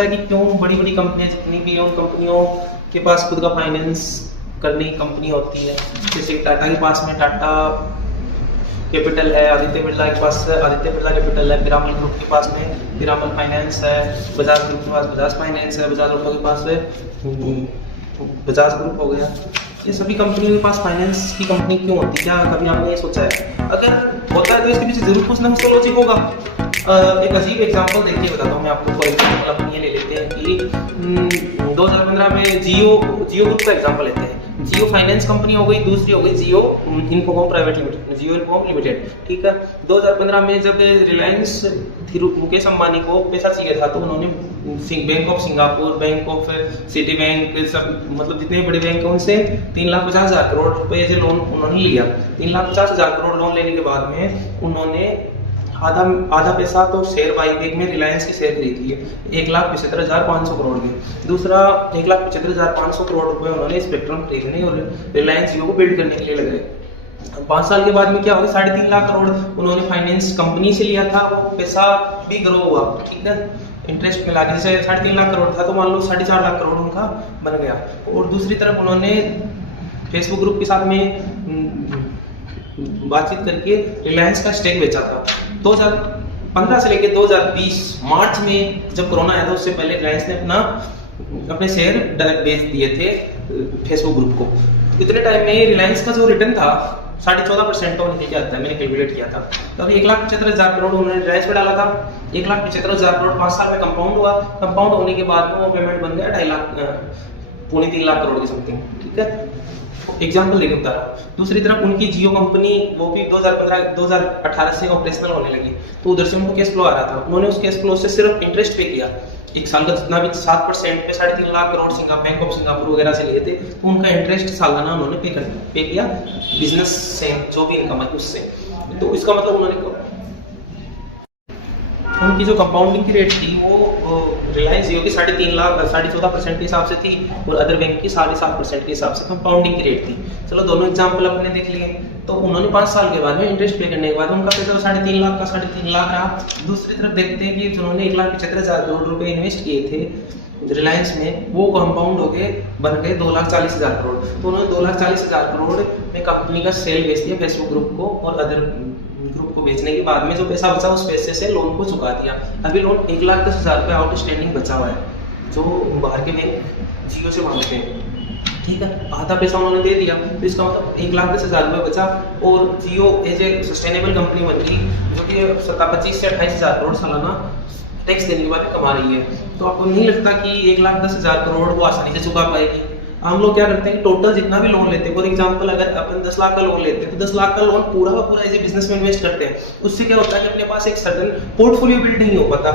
है कि क्यों बड़ी बड़ी कंपनियां जितनी भी हैं उन कंपनियों के पास खुद का फाइनेंस करने की कंपनी होती है। जैसे टाटा के पास में टाटा कैपिटल है, आदित्य बिरला के पास आदित्य बिरला कैपिटल है, पिरामल ग्रुप के पास में पिरामल फाइनेंस है, बजाज ग्रुप के पास बजाज फाइनेंस है, बजाज ऑटो के पास है बजाज ग्रुप हो गया। ये सभी कंपनियों के पास फाइनेंस की कंपनी क्यों होती है? क्या कभी आपने ये सोचा है? अगर होता है तो इसके पीछे जरूर कुछ ना कुछ लॉजिक होगा। एक अजीब एग्जांपल देखिए बताता हूँ मैं आपको। फॉर एग्जांपल अपन ये ले लेते हैं कि 2015 में जियो ग्रुप का एग्जांपल लेते हैं। जियो फाइनेंस कंपनी हो गई, दूसरी हो गई जियो इन्फोकॉम प्राइवेट लिमिटेड, जियो इन्फोकॉम लिमिटेड। ठीक है, 2015 में जब रिलायंस मुकेश अंबानी को पैसा चाहिए था तो उन्होंने bank of Singapore, bank of city bank, सब मतलब जितने बड़े बैंक हैं उनसे 3,50,000 करोड़ रुपए से लोन उन्होंने लिया। 3,50,000 करोड़ लोन लेने के बाद में उन्होंने आधा पैसा तो शेयर बाईबैक में रिलायंस के शेयर खरीद लिए 1,75,500 करोड़ के। दूसरा 1,75,500 करोड़ रुपए उन्होंने स्पेक्ट्रम खरीदने और रिलायंस जियो को बिल्ड करने के लिए लगाए। 5 साल के बाद में क्या होगा, 3.5 लाख करोड़ उन्होंने फाइनेंस कंपनी से लिया था, वो पैसा भी ग्रो हुआ। ठीक है, इंटरेस्ट मिला के जैसे 3.5 लाख करोड़ था तो मान लो 4.5 लाख करोड़ उनका बन गया। और दूसरी तरफ उन्होंने फेसबुक ग्रुप के साथ में बातचीत करके रिलायंस का स्टेक बेचा था। 2015 से लेकर 2020 मार्च में जब कोरोना आया था उससे पहले रिलायंस ने अपने शेयर डायरेक्ट बेच दिए थे फेसबुक ग्रुप को। इतने टाइम में रिलायंस का जो रिटर्न था 14.5% का निकल के आता है, मैंने कैलकुलेट किया था। तो अभी 1,75,000 करोड़ उन्होंने रिलायंस पे डाला था, 1,75,000 करोड़ 5 साल में कंपाउंड हुआ। कंपाउंड होने के बाद में वो पेमेंट बन गया 2.5 लाख, पौने 3 लाख करोड़ की समथिंग। ठीक है, एग्जाम्पल लेके बता रहा हूँ। दूसरी तरफ उनकी जियो कंपनी वो भी 2018 से ऑपरेशनल होने लगी तो उधर से उनको कैश फ्लो आ रहा था। उन्होंने उस कैश फ्लो से सिर्फ इंटरेस्ट पे किया, एक साल का जितना भी 7% पे 3.5 lakh crore bank of Singapore वगैरह से लिए थे तो उनका इंटरेस्ट सालाना उन्होंने पे किया बिजनेस से जो भी इनकम है उससे। तो इसका मतलब उन्होंने उनकी जो कंपाउंडिंग की रेट थी वो रिलायंस जियो की 14.5% के हिसाब से थी और अदर बैंक की 7.5% के हिसाब से कंपाउंडिंग की रेट थी। चलो दोनों एग्जांपल अपने देख लिए। तो उन्होंने 5 साल के बाद में इंटरेस्ट पे करने के बाद उनका पैसा 3.5 लाख का 3.5 लाख रहा। दूसरी तरफ देखते हैं कि जिन्होंने 1,75,000 करोड़ रुपए इन्वेस्ट किए थे रिलायंस में वो कंपाउंड हो गए बन गए 2,40,000 करोड़। तो उन्होंने 2,40,000 करोड़ में कंपनी का सेल बेच दिया फेसबुक ग्रुप को और अदर ग्रुप को बेचने के बाद में जो पैसा बचा उस पैसे से लोन को चुका दिया। अभी लोन 1,10,000 रुपये आउटस्टैंडिंग बचा हुआ है जो बाहर के बैंक जियो से मांगते हैं। ठीक है, आधा पैसा उन्होंने दे दिया तो इसका मतलब 1,10,000 रुपये बचा और जियो एज ए सस्टेनेबल कंपनी बन गई जो कि 25 से 28,000 करोड़ सालाना टैक्स देने के बाद कमा रही है। तो आपको नहीं लगता कि 1,10,000 करोड़ वो आसानी से चुका पाएगी? हम लोग क्या करते हैं, टोटल जितना भी लोन लेते हैं, फॉर एग्जांपल अगर अपन 10 लाख का लोन लेते हैं तो 10 लाख का लोन पूरा का पूरा एज ए बिजनेस में इन्वेस्ट करते हैं। उससे क्या होता है कि अपने पास एक सडन पोर्टफोलियो बिल्ड नहीं हो पाता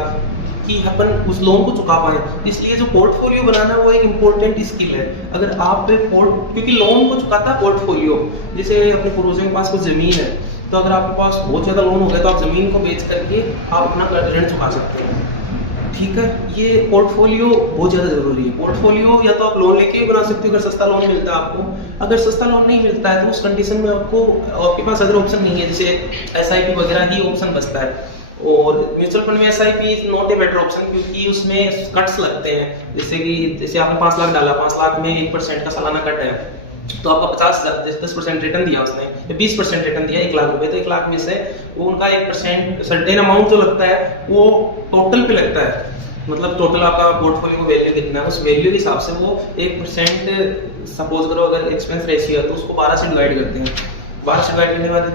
कि अपन उस लोन को चुका पाए। इसलिए जो पोर्टफोलियो बनाना वो एक इंपॉर्टेंट स्किल है। अगर आप क्योंकि लोन को चुकाता पोर्टफोलियो, जैसे अपने पूर्वजों के पास कुछ जमीन है तो अगर आपके पास बहुत ज्यादा लोन हो गया तो आप जमीन को बेच करके आप अपना ऋण चुका सकते हैं। ठीक है, ये पोर्टफोलियो बहुत ज्यादा जरूरी है। पोर्टफोलियो या तो आप लोन लेके ही बना सकते हो अगर सस्ता लोन मिलता है आपको। अगर सस्ता लोन नहीं मिलता है तो उस कंडीशन में आपके पास अदर ऑप्शन नहीं है, जैसे SIP वगैरह ही ऑप्शन बचता है। और म्यूचुअल फंड में SIP is not a better option क्योंकि उसमें कट्स लगते हैं। जैसे आपने 5 लाख डाला, 5 लाख में 1% का सालाना कट है तो आपका 10% रिटर्न दिया उसने, 20% रिटर्न दिया 1 लाख रुपए, तो 1 लाख में से वो उनका 1% सर्टेन अमाउंट जो लगता है वो टोटल पे लगता है। मतलब टोटल आपका पोर्टफोलियो वैल्यू कितना है उस वैल्यू के हिसाब से वो 1% सपोज करो अगर एक्सपेंस रेशियो है तो उसको 12 से डिवाइड करते हैं। 12 से डिवाइड करने के बाद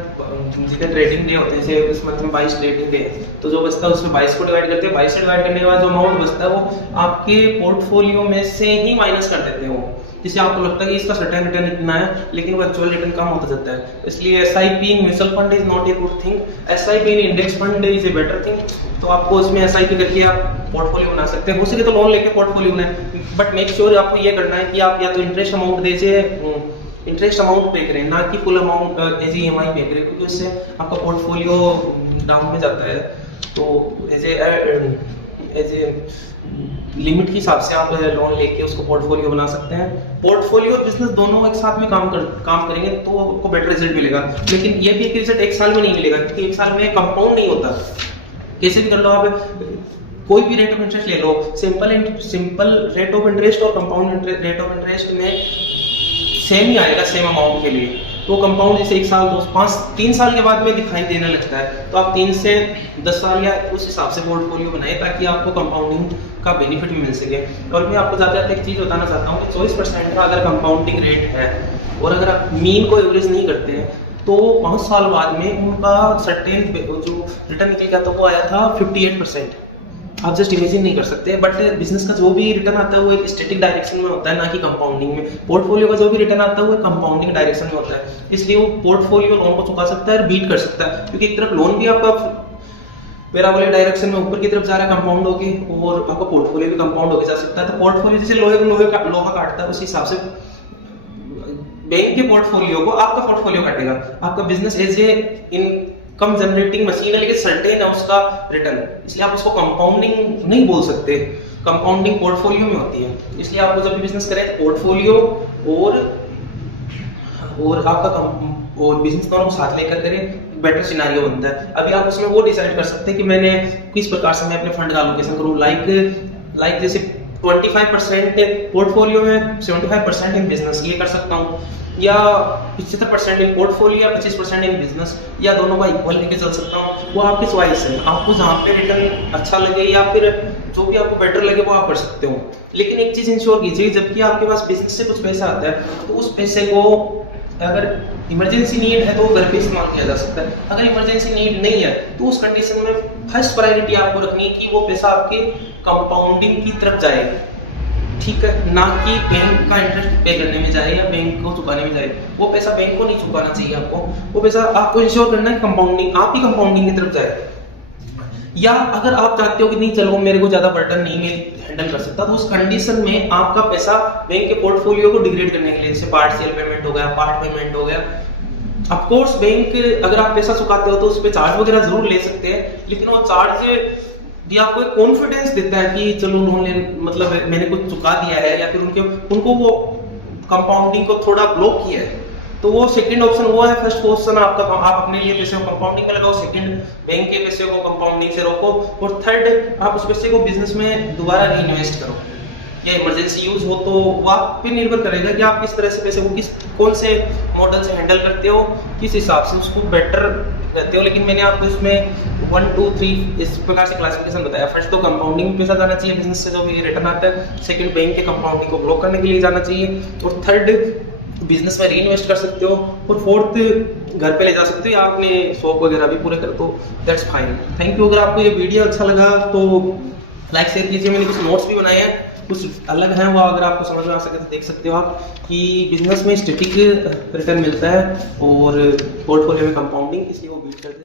जितने ट्रेडिंग डे होते हैं जैसे इस मंथ में 22 ट्रेडिंग डे तो जो बचता है उसमें 22 को डिवाइड करते हैं। 22 से डिवाइड करने के बाद जो अमाउंट बचता है वो आपके पोर्टफोलियो में से ही माइनस कर देते हो, जिससे आपको लगता है कि इसका सर्टेन रिटर्न इतना है लेकिन वो एक्चुअल रिटर्न कम होता जाता है। इसलिए SIP in mutual fund is not a good thing, SIP in index fund is a better thing. तो आपको उसमें SIP करके आप पोर्टफोलियो बना सकते हैं। हो सके तो लोन लेके पोर्टफोलियो बनाएं, बट मेक श्योर आपको ये करना है कि आप या तो इंटरेस्ट अमाउंट दीजिए, इंटरेस्ट अमाउंट पे करें, ना कि फुल अमाउंट एज EMI पे करें, क्योंकि उससे आपका पोर्टफोलियो डाउन में जाता है। तो एज ए लिमिट के हिसाब से आप लोन लेके उसको पोर्टफोलियो बना सकते हैं। पोर्टफोलियो और बिजनेस दोनों एक साथ में काम करेंगे तो आपको बेटर रिजल्ट मिलेगा। लेकिन ये भी एक रिजल्ट 1 साल में नहीं मिलेगा क्योंकि 1 साल में कंपाउंड नहीं होता। कैसे भी कर लो आप कोई भी रेट ऑफ इंटरेस्ट ले लो, सिंपल रेट ऑफ इंटरेस्ट और कंपाउंड रेट ऑफ इंटरेस्ट में सेम ही आएगा सेम अमाउंट के लिए। तो कंपाउंड जैसे 1 साल 2 5 3 साल के बाद में दिखाई देने लगता है, तो आप 3 से 10 साल या उस हिसाब से पोर्टफोलियो बनाए ताकि आपको कंपाउंडिंग का बेनिफिट भी मिल सके। और मैं आपको ज़्यादा एक चीज़ बताना चाहता हूँ कि 24% का अगर कंपाउंडिंग रेट है और अगर आप मीन को एवरेज नहीं करते हैं तो 5 साल बाद में उनका सर्टेन जो रिटर्न निकल गया था वो आया था 58%। आप जस्ट इमेजिन नहीं कर सकते। बट बिजनेस का जो भी रिटर्न आता है वो एक स्टैटिक डायरेक्शन में होता है, ना कि कंपाउंडिंग में। पोर्टफोलियो का जो भी रिटर्न आता है वो कंपाउंडिंग डायरेक्शन में होता है, इसलिए वो पोर्टफोलियो लोन को चुका सकता है और बीट कर सकता है, क्योंकि एक तरफ लोन भी आपका पैराबोलिक डायरेक्शन में ऊपर की तरफ जा रहा है कंपाउंड होके, और आपका पोर्टफोलियो भी कंपाउंड होके जा सकता है। तो पोर्टफोलियो जैसे लोहा काटता है उस हिसाब से बैंक के पोर्टफोलियो को आपका पोर्टफोलियो काटेगा। आपका business as a income generating machine है, लेकिन सर्टेन है उसका रिटर्न, इसलिए आप उसको कंपाउंडिंग नहीं बोल सकते। कंपाउंडिंग पोर्टफोलियो में होती है, इसलिए आपको जब भी बिजनेस करें पोर्टफोलियो और आपका और बिजनेस दोनों साथ लेकर करें, बेटर सिनेरियो बनता है। अभी आप उसमें वो डिसाइड कर सकते हैं कि मैंने किस प्रकार से मैं अपने फंड का एलोकेशन करूं, लाइक जैसे 25% पोर्टफोलियो में 75% इन बिजनेस, ये कर सकता हूँ, या 75% इन पोर्टफोलियो या 25% इन बिजनेस, या दोनों का इक्वल लेके चल सकता हूँ। वो आपकी चॉइस है, आपको जहाँ पे रिटर्न अच्छा लगे या फिर जो भी आपको बेटर लगे वो आप कर सकते हो। लेकिन एक चीज इंश्योर कीजिए, जबकि आपके पास बिजनेस से कुछ पैसा आता है तो उस पैसे को अगर इमरजेंसी नीड है तो घर पे इस्तेमाल किया जा सकता है। अगर इमरजेंसी नीड नहीं है तो उस कंडीशन में फर्स्ट प्रायोरिटी आपको रखनी है कि वो पैसा आपके कंपाउंडिंग की तरफ जाए, ठीक है, ना कि बैंक का इंटरेस्ट पे करने में जाए या बैंक को चुकाने में जाए। वो पैसा बैंक को नहीं चुकाना चाहिए आपको, वो पैसा आपको इंश्योर करना है कंपाउंडिंग, आप ही कंपाउंडिंग की तरफ जाए। या अगर आप चाहते हो कि नहीं चलो मेरे को ज्यादा बर्डन नहीं मैं हैंडल कर सकता, तो उस कंडीशन में आपका पैसा बैंक के पोर्टफोलियो को डिग्रेड करने के लिए, जैसे पार्शियल पेमेंट हो गया, पार्ट पेमेंट हो गया। ऑफ कोर्स बैंक अगर आप पैसा चुकाते हो तो उस पे चार्ज वगैरह जरूर ले सकते हैं, लेकिन वो चार्ज भी आपको एक कॉन्फिडेंस देता है कि चलो उन्होंने मतलब मैंने कुछ चुका दिया है, या फिर उनको वो कंपाउंडिंग को थोड़ा ब्लॉक किया है। तो वो सेकंड ऑप्शन वो है। फर्स्ट ऑप्शन आपका आप अपने लिए पैसे को कंपाउंडिंग में लगाओ, सेकंड बैंक के पैसे को कंपाउंडिंग से रोको, और थर्ड आप उस पैसे को बिजनेस में दोबारा रीइन्वेस्ट करो, या इमरजेंसी यूज हो तो वो आप पे निर्भर करेगा कि आप किस तरह से पैसे को कौन से मॉडल से हैंडल करते हो, किस हिसाब से उसको बेटर करते हो। लेकिन मैंने आपको इसमें 1 2 3 इस प्रकार से क्लासिफिकेशन बताया। फर्स्ट तो कंपाउंडिंग में पैसा जाना चाहिए बिजनेस से जो भी रिटर्न आता है, सेकंड बैंक के कंपाउंडिंग को ब्लॉक करने के लिए जाना चाहिए, और थर्ड बिजनेस में रीइन्वेस्ट कर सकते हो, और फोर्थ घर पे ले जा सकते हो या अपने शौक वगैरह भी पूरे कर दो, दैट्स फाइन। Thank you. अगर आपको ये वीडियो अच्छा लगा तो लाइक शेयर कीजिए। मैंने कुछ नोट्स भी बनाए हैं, कुछ अलग हैं, वो अगर आपको समझ में आ सके तो देख सकते हो आप कि बिजनेस में स्टैटिक रिटर्न मिलता है और पोर्टफोलियो में कंपाउंडिंग, इसलिए वो बिल्ड करते हैं।